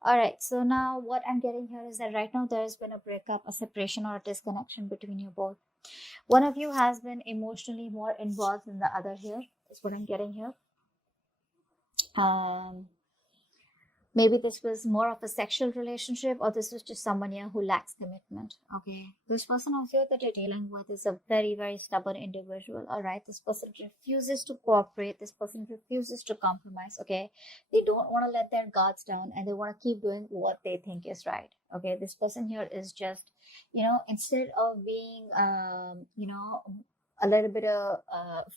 All right, so now what I'm getting here is that right now there has been a breakup, a separation, or a disconnection between you both. One of you has been emotionally more involved than the other here, is what I'm getting here. Um, Maybe this was more of a sexual relationship, or this was just someone here who lacks commitment. Okay. This person out here that you're dealing with is a very, very stubborn individual. All right. This person refuses to cooperate. This person refuses to compromise. Okay. They don't want to let their guards down and they want to keep doing what they think is right. Okay. This person here is just, instead of being, a little bit of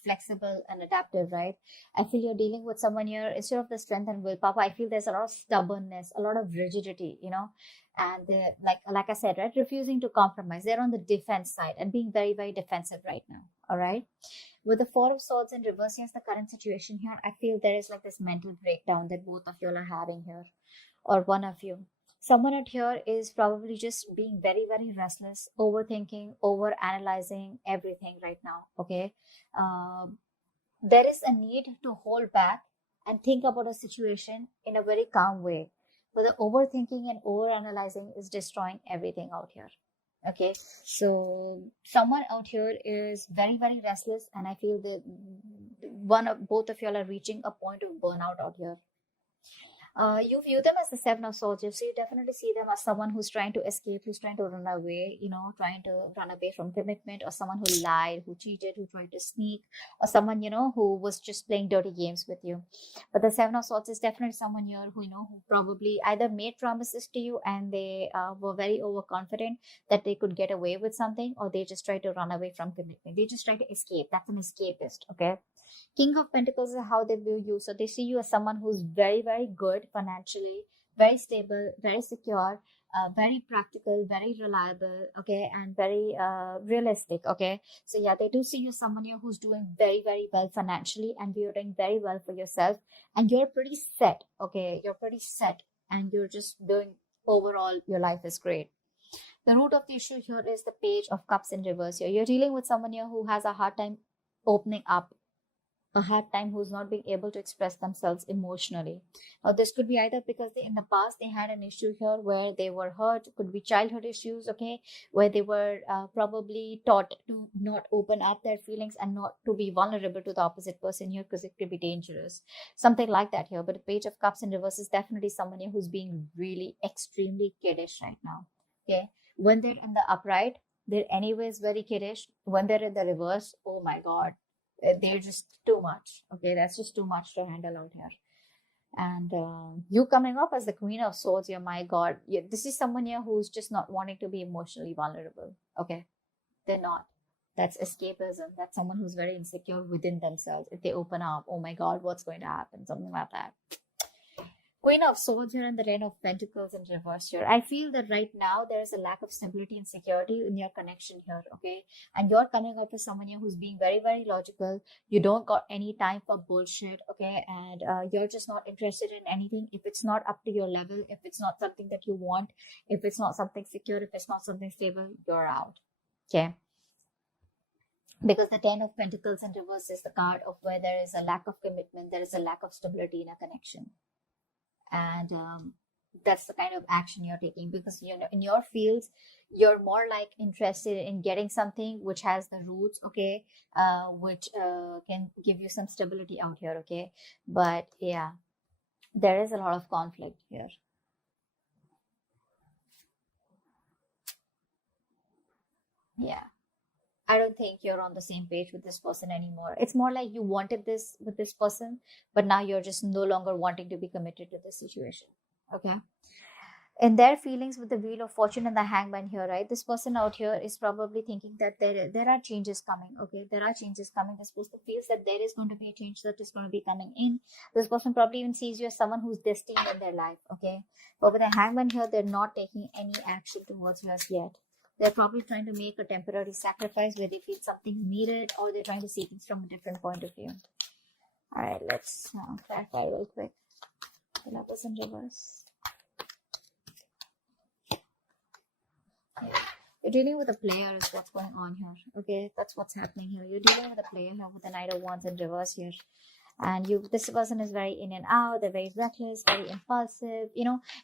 flexible and adaptive, right? I feel you're dealing with someone here, instead of the strength and willpower, I feel there's a lot of stubbornness, a lot of rigidity, and they're, like I said, right, refusing to compromise. They're on the defense side and being very, very defensive right now. All right. With the Four of Swords in reverse, here's the current situation here. I feel there is like this mental breakdown that both of you are having here, or one of you. Someone out here is probably just being very, very restless, overthinking, over analyzing everything right now. Okay. Um, there is a need to hold back and think about a situation in a very calm way. But the overthinking and overanalyzing is destroying everything out here. Okay, so someone out here is very, very restless, and I feel that both of y'all are reaching a point of burnout out here. You view them as the Seven of Swords. So you definitely see them as someone who's trying to escape, who's trying to run away, trying to run away from commitment, or someone who lied, who cheated, who tried to sneak, or someone, who was just playing dirty games with you. But the Seven of Swords is definitely someone here who, who probably either made promises to you and they were very overconfident that they could get away with something, or they just try to run away from commitment. They just try to escape. That's an escapist, okay? King of Pentacles is how they view you. So they see you as someone who's very, very good financially, very stable, very secure, very practical, very reliable, okay, and very realistic, okay. So yeah, they do see you as someone here who's doing very, very well financially, and you're doing very well for yourself, and you're pretty set, okay. You're pretty set, and you're just doing overall. Your life is great. The root of the issue here is the Page of Cups in reverse here. You're dealing with someone here who has a hard time opening up, a hard time, who's not being able to express themselves emotionally. Now, this could be either because in the past they had an issue here where they were hurt, could be childhood issues, okay, where they were probably taught to not open up their feelings and not to be vulnerable to the opposite person here because it could be dangerous. Something like that here. But the Page of Cups in reverse is definitely someone here who's being really extremely kiddish right now, okay. When they're in the upright, they're anyways very kiddish. When they're in the reverse, oh my God, they're just too much. Okay, that's just too much to handle out here. And you coming up as the Queen of Swords here, my God, this is someone here who's just not wanting to be emotionally vulnerable. Okay, they're not. That's escapism. That's someone who's very insecure within themselves. If they open up, oh my God, what's going to happen? Something like that. Queen of Swords here and the Reign of Pentacles in reverse here. I feel that right now there is a lack of stability and security in your connection here, okay? And you're coming up with someone here who's being very, very logical. You don't got any time for bullshit, okay? And you're just not interested in anything. If it's not up to your level, if it's not something that you want, if it's not something secure, if it's not something stable, you're out, okay? Because the Ten of Pentacles in reverse is the card of where there is a lack of commitment, there is a lack of stability in a connection. And that's the kind of action you're taking, because in your fields you're more like interested in getting something which has the roots, okay, which can give you some stability out here, okay. But yeah, there is a lot of conflict here. Yeah, I don't think you're on the same page with this person anymore. It's more like you wanted this with this person, but now you're just no longer wanting to be committed to the situation, okay. In their feelings, with the Wheel of Fortune and the Hangman here, right, this person out here is probably thinking that there are changes coming, okay. There are changes coming. This person feels that there is going to be a change that is going to be coming in. This person probably even sees you as someone who's destined in their life, okay. But with the Hangman here, they're not taking any action towards you as yet. They're probably trying to make a temporary sacrifice where they feel something needed, or they're trying to see things from a different point of view. All right, let's clarify real quick. The Lovers in reverse. You're dealing with a player is what's going on here. Okay, that's what's happening here. You're dealing with a player here with the Knight of Wands in reverse here. And this person is very in and out, they're very reckless, very impulsive,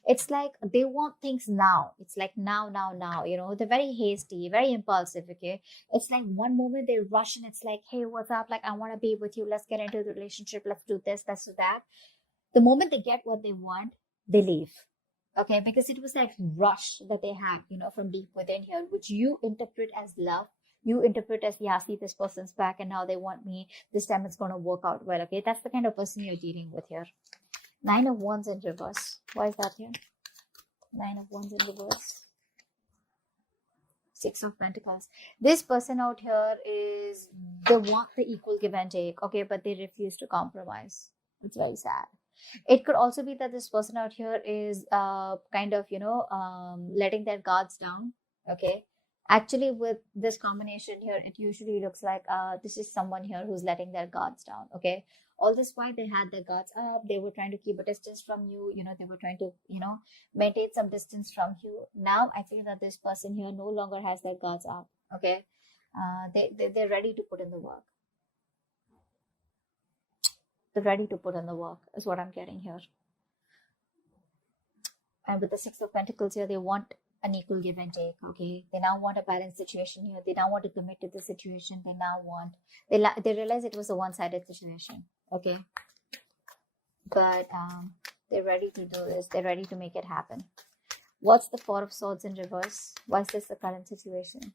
it's like they want things now. It's like now, now, now, they're very hasty, very impulsive. Okay, it's like one moment they rush and it's like, hey, what's up, like I want to be with you, let's get into the relationship, let's do this, let's do that. The moment they get what they want, they leave. Okay, because it was like rush that they had, from deep within here, which you interpret as love. You interpret as, yeah, see, this person's back and now they want me. This time it's going to work out well. Okay, that's the kind of person you're dealing with here. 9 of Wands in reverse. Why is that here? 9 of Wands in reverse. 6 of Pentacles. This person out here is, they want the equal give and take. Okay, but they refuse to compromise. It's very sad. It could also be that this person out here is kind of, letting their guards down. Okay. Actually, with this combination here, it usually looks like this is someone here who's letting their guards down. Okay. All this while they had their guards up, they were trying to keep a distance from you. They were trying to, maintain some distance from you. Now, I feel that this person here no longer has their guards up. Okay. They're ready to put in the work. They're ready to put in the work is what I'm getting here. And with the 6 of Pentacles here, they want an equal give and take. Okay, they now want a balanced situation here. They now want to commit to the situation. They now want, they realize it was a one-sided situation. Okay, but they're ready to do this. They're ready to make it happen. What's the 4 of Swords in reverse? Why is this the current situation?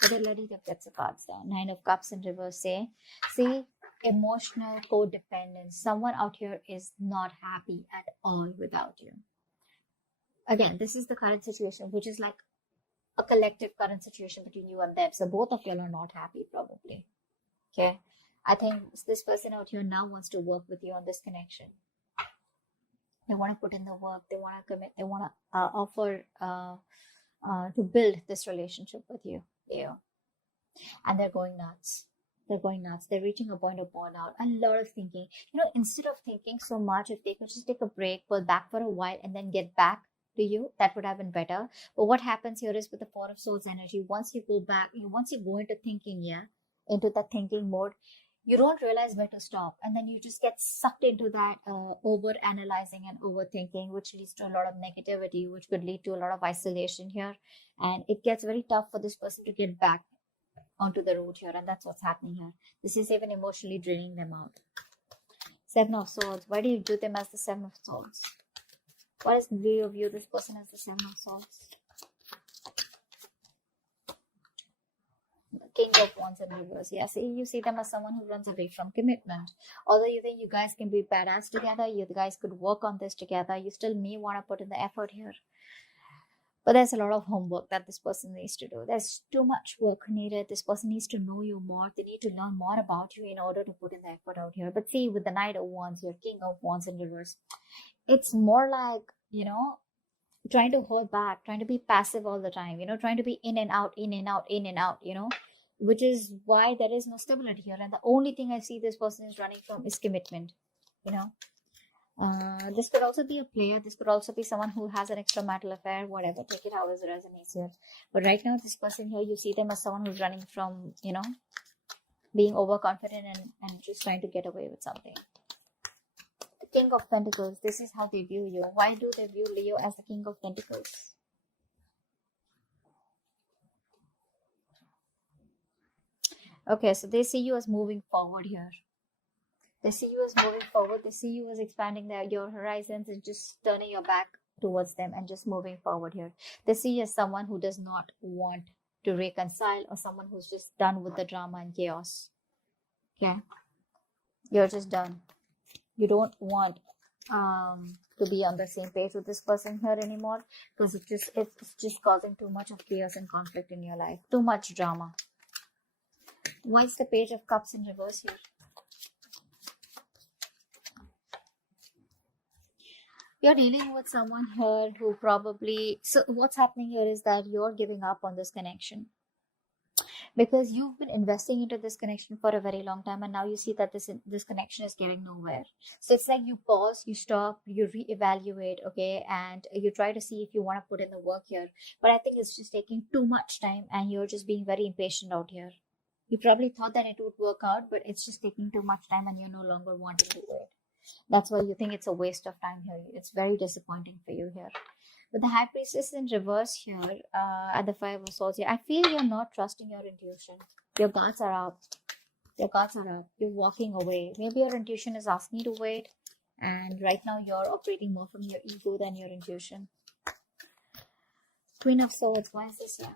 But they're ready to get the cards down. 9 of Cups in reverse. See, emotional codependence. Someone out here is not happy at all without you. Again, this is the current situation, which is like a collective current situation between you and them. So both of you are not happy, probably. Okay. I think this person out here now wants to work with you on this connection. They want to put in the work. They want to commit. They want to offer to build this relationship with you. Yeah. And they're going nuts. They're going nuts. They're reaching a point of burnout. A lot of thinking. Instead of thinking so much, if they could just take a break, pull back for a while, and then get back to you, that would have been better. But what happens here is with the 4 of Swords energy, once you go back, once you go into thinking, into that thinking mode, you don't realize where to stop. And then you just get sucked into that over analyzing and overthinking, which leads to a lot of negativity, which could lead to a lot of isolation here. And it gets very tough for this person to get back onto the road here. And that's what's happening here. This is even emotionally draining them out. 7 of Swords. Why do you do them as the 7 of Swords? What is the way of view this person as the 7 of Swords? The King of Wands in reverse. Yeah, see, you see them as someone who runs away from commitment. Although you think you guys can be badass together, you guys could work on this together, you still may want to put in the effort here. But there's a lot of homework that this person needs to do. There's too much work needed. This person needs to know you more. They need to learn more about you in order to put in the effort out here. But see, with the Knight of Wands, your King of Wands in reverse, it's more like, trying to hold back, trying to be passive all the time, trying to be in and out, in and out, in and out, which is why there is no stability here. And the only thing I see this person is running from is commitment, This could also be a player. This could also be someone who has an extramarital affair, whatever. Take it how it resonates here. But right now, this person here, you see them as someone who's running from, being overconfident and just trying to get away with something. The King of Pentacles, this is how they view you. Why do they view Leo as the King of Pentacles? Okay, so they see you as moving forward here. They see you as moving forward. They see you as expanding your horizons and just turning your back towards them and just moving forward here. They see you as someone who does not want to reconcile or someone who's just done with the drama and chaos. Okay? You're just done. You don't want to be on the same page with this person here anymore because it's just causing too much of chaos and conflict in your life. Too much drama. Why is the Page of Cups in reverse here? You're dealing with someone here who probably... So what's happening here is that you're giving up on this connection. Because you've been investing into this connection for a very long time and now you see that this connection is getting nowhere. So it's like you pause, you stop, you reevaluate, okay? And you try to see if you want to put in the work here. But I think it's just taking too much time and you're just being very impatient out here. You probably thought that it would work out, but it's just taking too much time and you're no longer wanting to do it. That's why you think it's a waste of time here. It's very disappointing for you here. But the High Priestess in reverse here at the Five of Swords here, I feel you're not trusting your intuition. Your guards are up. Your guards are up. You're walking away. Maybe your intuition is asking you to wait. And right now you're operating more from your ego than your intuition. Queen of Swords, why is this here?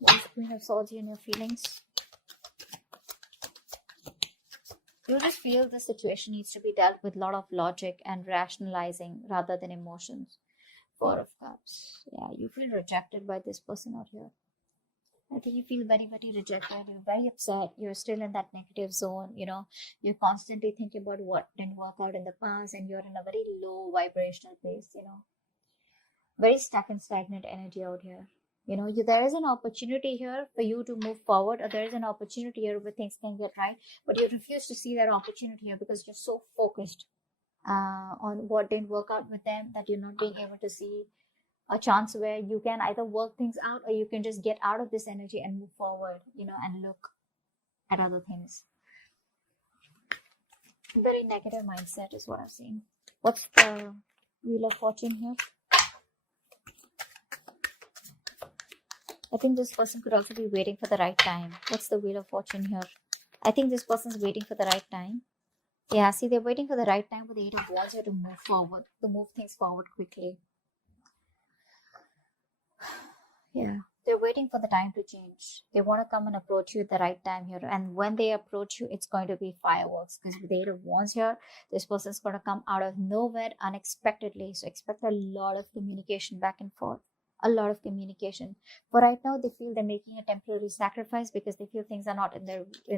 What is Queen of Swords here in your feelings? You just feel the situation needs to be dealt with a lot of logic and rationalizing rather than emotions. Four of Cups. Yeah, you feel rejected by this person out here. I think you feel very, very rejected. You're very upset. You're still in that negative zone. You're constantly thinking about what didn't work out in the past, and you're in a very low vibrational place, very stuck and stagnant energy out here. There is an opportunity here for you to move forward, or there is an opportunity here where things can get right, but you refuse to see that opportunity here because you're so focused on what didn't work out with them that you're not being able to see a chance where you can either work things out or you can just get out of this energy and move forward, and look at other things. Very negative mindset is what I've seen. What's the Wheel of Fortune here? I think this person could also be waiting for the right time. What's the Wheel of Fortune here? I think this person's waiting for the right time. Yeah, see, they're waiting for the right time, but the Eight of Wands here to move forward, to move things forward quickly. Yeah, they're waiting for the time to change. They want to come and approach you at the right time here. And when they approach you, it's going to be fireworks. Because with the Eight of Wands here, this person's going to come out of nowhere unexpectedly. So expect a lot of communication back and forth. A lot of communication. For right now, they feel they're making a temporary sacrifice because they feel things are not in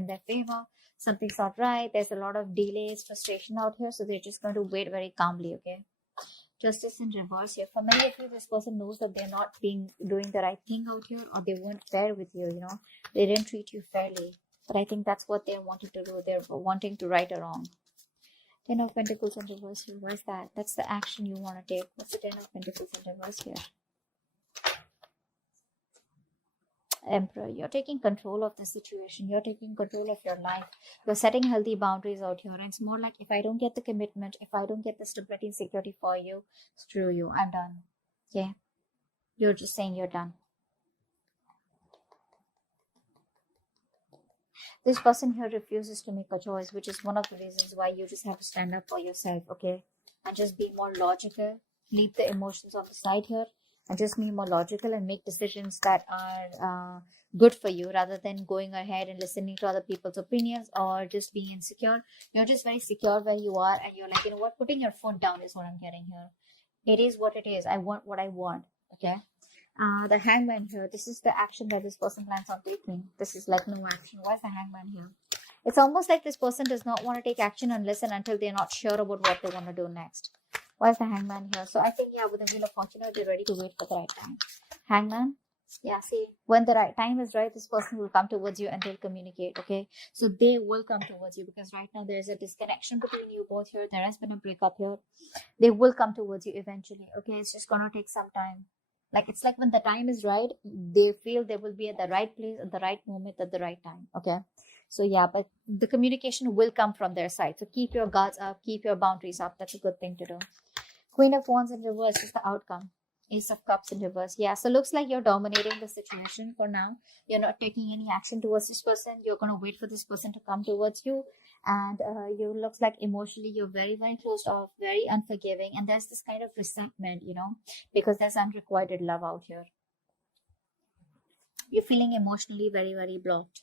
their favor. Something's not right. There's a lot of delays, frustration out here. So they're just going to wait very calmly, okay? Justice in reverse here. For many of you, this person knows that they're not doing the right thing out here, or they weren't fair with you, They didn't treat you fairly. But I think that's what they're wanting to do. They're wanting to right a wrong. Ten of Pentacles in reverse here. Why is that? That's the action you want to take. What's the Ten of Pentacles in reverse here? Emperor, you're taking control of the situation. You're taking control of your life. You're setting healthy boundaries out here. And it's more like, if I don't get the commitment, if I don't get the stability and security for you, screw you. I'm done. Yeah. You're just saying you're done. This person here refuses to make a choice, which is one of the reasons why you just have to stand up for yourself, okay? And just be more logical. Leave the emotions on the side here. And just be more logical and make decisions that are good for you, rather than going ahead and listening to other people's opinions or just being insecure. You're just very secure where you are, and you're like, you know what, putting your foot down is what I'm getting here. It is what it is. I want what I want, okay? The Hangman here, this is the action that this person plans on taking. This is like no action. Why is the Hangman here? It's almost like this person does not want to take action and listen until they're not sure about what they want to do next. Why is the Hangman here? So I think, yeah, with the Wheel of Fortune, they're ready to wait for the right time. Hangman, yeah, see, when the right time is right, this person will come towards you and they'll communicate, okay? So they will come towards you, because right now there's a disconnection between you both here. There has been a breakup here. They will come towards you eventually, okay? It's just going to take some time. It's like when the time is right, they feel they will be at the right place at the right moment at the right time, okay? So yeah, but the communication will come from their side. So keep your guards up, keep your boundaries up. That's a good thing to do. Queen of Wands in reverse is the outcome. Ace of Cups in reverse. Yeah, so looks like you're dominating the situation for now. You're not taking any action towards this person. You're going to wait for this person to come towards you. And you looks like emotionally you're very, very closed off, very unforgiving. And there's this kind of resentment, because there's unrequited love out here. You're feeling emotionally very, very blocked.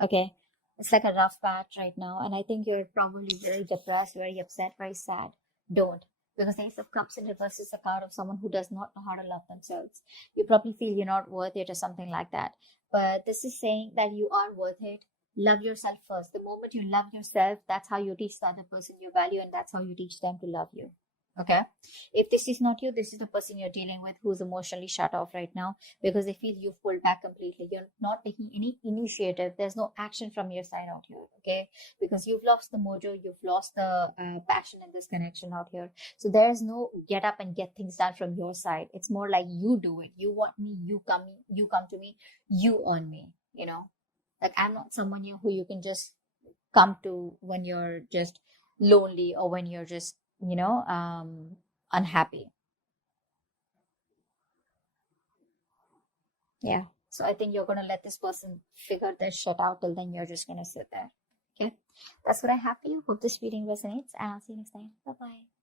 Okay. It's like a rough patch right now. And I think you're probably very depressed, very upset, very sad. Don't. Because the Ace of Cups in reverse is a card of someone who does not know how to love themselves. You probably feel you're not worth it or something like that. But this is saying that you are worth it. Love yourself first. The moment you love yourself, that's how you teach the other person your value, and that's how you teach them to love you. Okay, if this is not you, this is the person you're dealing with who's emotionally shut off right now because they feel you've pulled back completely. You're not taking any initiative. There's no action from your side out here. Okay, because you've lost the mojo, you've lost the passion in this connection out here. So there's no get up and get things done from your side. It's more like you do it. You want me, you come to me, you on me. You know, like I'm not someone who you can just come to when you're just lonely or when you're just unhappy. Yeah, so I think you're going to let this person figure their shit out. Till then you're just going to sit there. Okay, that's what I have for you. Hope this reading resonates, and I'll see you next time. Bye bye.